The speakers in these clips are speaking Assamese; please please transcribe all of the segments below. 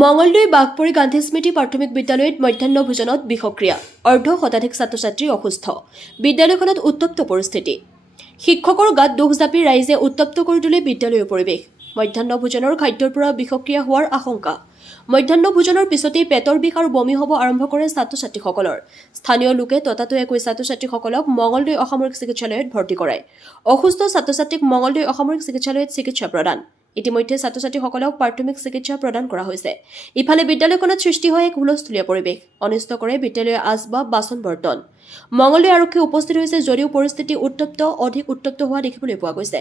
মঙলদৈ বাঘপৰি গান্ধী স্মৃতি প্ৰাথমিক বিদ্যালয়ত মধ্যাহ্ন ভোজনত বিষক্ৰিয়া অৰ্ধ শতাধিক ছাত্ৰ ছাত্ৰী অসুস্থ বিদ্যালয়খনত উত্তপ্ত পৰিস্থিতি শিক্ষকৰ গাত দোষ জাপি ৰাইজে উত্তপ্ত কৰি তুলে বিদ্যালয়ৰ পৰিৱেশ মধ্যাহ্ন ভোজনৰ খাদ্যৰ পৰা বিষক্ৰিয়া হোৱাৰ আশংকা মধ্যাহ্ন ভোজনৰ পিছতেই পেটৰ বিষ আৰু বমি হ'ব আৰম্ভ কৰে ছাত্ৰ ছাত্ৰীসকলৰ স্থানীয় লোকে ততাতৈয়াকৈ ছাত্ৰ ছাত্ৰীসকলক মঙলদৈ অসামৰিক চিকিৎসালয়ত ভৰ্তি কৰায় অসুস্থ ছাত্ৰ ছাত্ৰীক মঙলদৈ অসামৰিক চিকিৎসালয়ত চিকিৎসা প্ৰদান ইতিমধ্যে ছাত্ৰ ছাত্ৰীসকলক প্ৰাথমিক চিকিৎসা প্ৰদান কৰা হৈছে ইফালে বিদ্যালয়খনত সৃষ্টি হয় এক হুলস্থুলীয়া পৰিৱেশ অনিষ্ট কৰে বিদ্যালয়ৰ আচবাব বাচন বৰ্তন মঙলদৈ আৰক্ষী উপস্থিত হৈছে যদিও পৰিস্থিতি অধিক উত্তপ্ত হোৱা দেখিবলৈ পোৱা গৈছে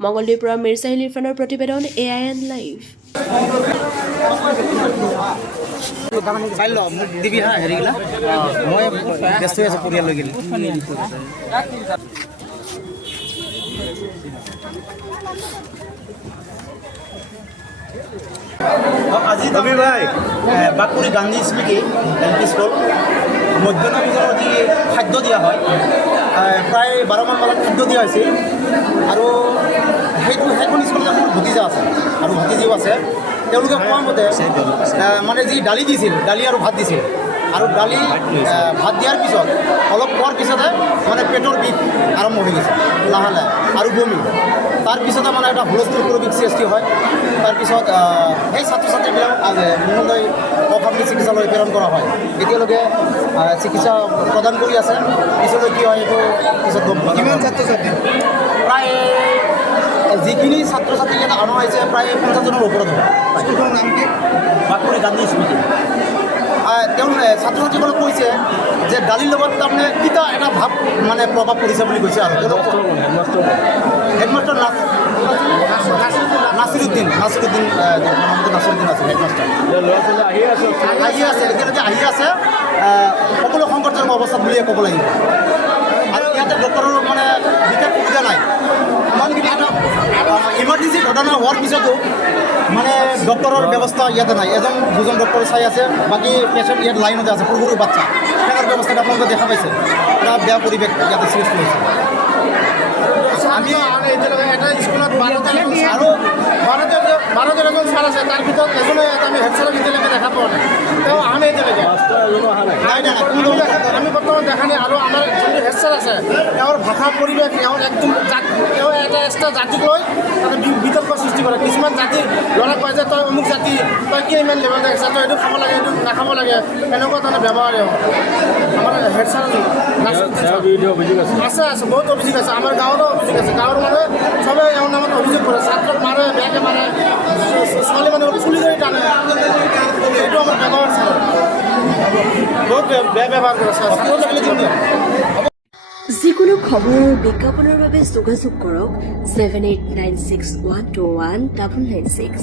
মঙলদৈৰ পৰা মিৰ চাহিল ইৰফানৰ প্ৰতিবেদন AIN লাইভ দিবি হা হেৰিগিলা মই ব্যস্ত হৈ আছোঁ পৰিয়াল লৈ গ'লে আজি ৰবি ভাই বাঘপৰি গান্ধী স্মৃতি LP স্কুল মধ্যাহ্ন ভোজনৰ যি খাদ্য দিয়া হয় প্ৰায় 12মান বজাত খাদ্য দিয়া হৈছিল আৰু সেইখন স্কুলত মোৰ ভতিজা আছে আৰু ভতিজিও আছে তেওঁলোকে কোৱা মতে মানে যি দালি দিছিল দালি আৰু ভাত দিছিল আৰু দালি ভাত দিয়াৰ পিছত অলপ খোৱাৰ পিছতে মানে পেটৰ বিষ আৰম্ভ হৈ গৈছে লাহে লাহে আৰু বমি তাৰপিছতে মানে এটা হুলস্থুল পৰিৱেশ সৃষ্টি হয় তাৰপিছত সেই ছাত্ৰ ছাত্ৰীবিলাক মঙলদৈ অসামৰিক চিকিৎসালয় প্ৰেৰণ কৰা হয় এতিয়ালৈকে চিকিৎসা প্ৰদান কৰি আছে পিছলৈ কি হয় এইটো পিছত গম পোৱা কিমান ছাত্ৰ ছাত্ৰী প্ৰায় যিখিনি ছাত্ৰ ছাত্ৰী ইয়াত অনা হৈছে প্ৰায় 50জনৰ ওপৰত হ'ব স্কুলখনৰ নাম কি বাঘপৰি গান্ধী স্মৃতি তেওঁলোকে ছাত্ৰ ছাত্ৰীসকলে কৈছে যে দালিৰ লগত তাৰমানে কিটা এটা ভাৱ মানে প্ৰভাৱ পৰিছে বুলি কৈছে আৰু হেডমাষ্টাৰ নাছিৰুদ্দিন আছিল হেডমাষ্টাৰ আহি আছে এতিয়ালৈকে আহি আছে সকলো সংকটজনক অৱস্থাত বুলিয়ে ক'ব লাগিব আৰু ইয়াতে ডক্টৰৰ মানে বিশেষ সুবিধা নাই ইমানখিনি এটা ইমাৰ্জেঞ্চি ঘটনা হোৱাৰ পিছতো মানে ডক্টৰৰ ব্যৱস্থা ইয়াতে নাই দুজন ডক্টৰ চাই আছে বাকী পেচেণ্ট ইয়াত লাইনতে আছে সৰু সৰু বাচ্চা সেইকাৰ ব্যৱস্থাটো আপোনালোকে দেখা পাইছে এটা বেয়া পৰিৱেশ ইয়াতে সৃষ্টি হৈছে আমি এতিয়ালৈকে এটা স্কুলত 12জন এজন ছাৰ আছে তাৰ ভিতৰত এজনে আমি হেড ছাৰক এতিয়ালৈকে দেখা পোৱা নাই তেওঁ অহা নাই এতিয়ালৈকে আমি বৰ্তমান দেখা নাই আৰু আমাৰ যোনটো হেড ছাৰ আছে তেওঁৰ ভাষা পৰিৱেশ তেওঁৰ একদম তেওঁ এটা এক্সট্ৰা জাতিক লৈ তাতে বিতৰ্ক সৃষ্টি কৰে কিছুমান জাতি ল'ৰা কয় যে তই অমুক জাতি তই কি ইমান লেভেল দেখিছা তই এইটো খাব লাগে এইটো নাখাব লাগে এনেকুৱা ধৰণৰ ব্যৱহাৰ আমাৰ হেড ছাৰ আছে বহুত অভিযোগ আছে আমাৰ গাঁৱতো অভিযোগ আছে গাঁৱৰ মানুহে চবে এওঁৰ নামত অভিযোগ কৰে ছাত্ৰক মাৰে বেয়াকৈ মাৰে ছোৱালী মানুহক চুলি ধৰি টানে এইটো আমাৰ ব্যৱহাৰ ছাৰ বহুত বেয়া ব্যৱহাৰ কৰে ছাৰ যিকোনো খবৰ আৰু বিজ্ঞাপনৰ বাবে যোগাযোগ কৰক 7896121996